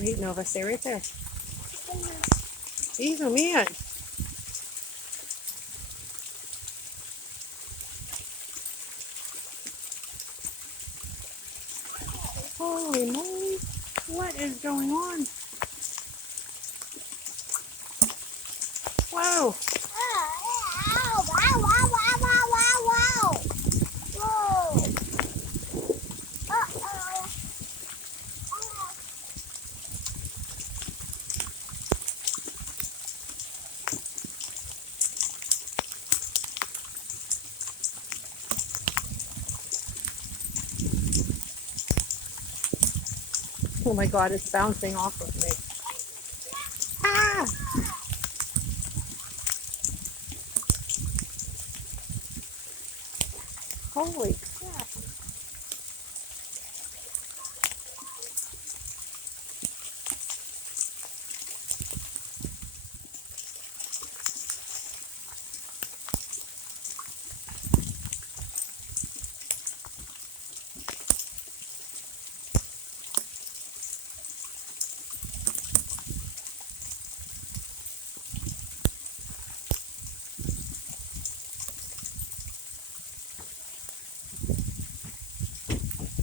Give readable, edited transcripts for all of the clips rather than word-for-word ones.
Wait, Nova, stay right there. Jeez, oh man. Holy moly. What is going on? Whoa. Oh my God, it's bouncing off of me. Ah! Holy crap.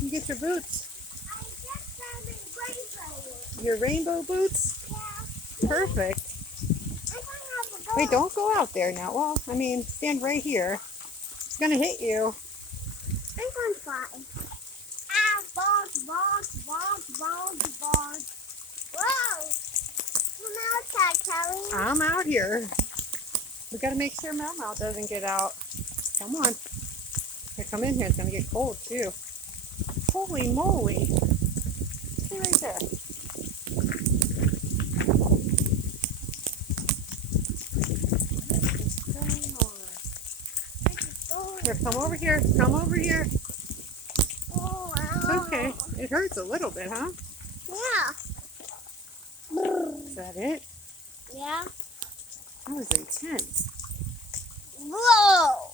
You get your boots. I just found a rainbow. Your rainbow boots? Yeah. Perfect. I'm gonna have to go. Wait, don't go out there now. Well, I mean, stand right here. It's gonna hit you. I'm going to fly. Ah, balls. Whoa! Come outside, Kelly. I'm out here. We gotta make sure Mau doesn't get out. Come on. Here, come in here. It's gonna get cold too. Holy moly. Stay right there. Here, come over here. Come over here. Oh, It's okay. It hurts a little bit, huh? Yeah. Is that it? Yeah. That was intense. Whoa!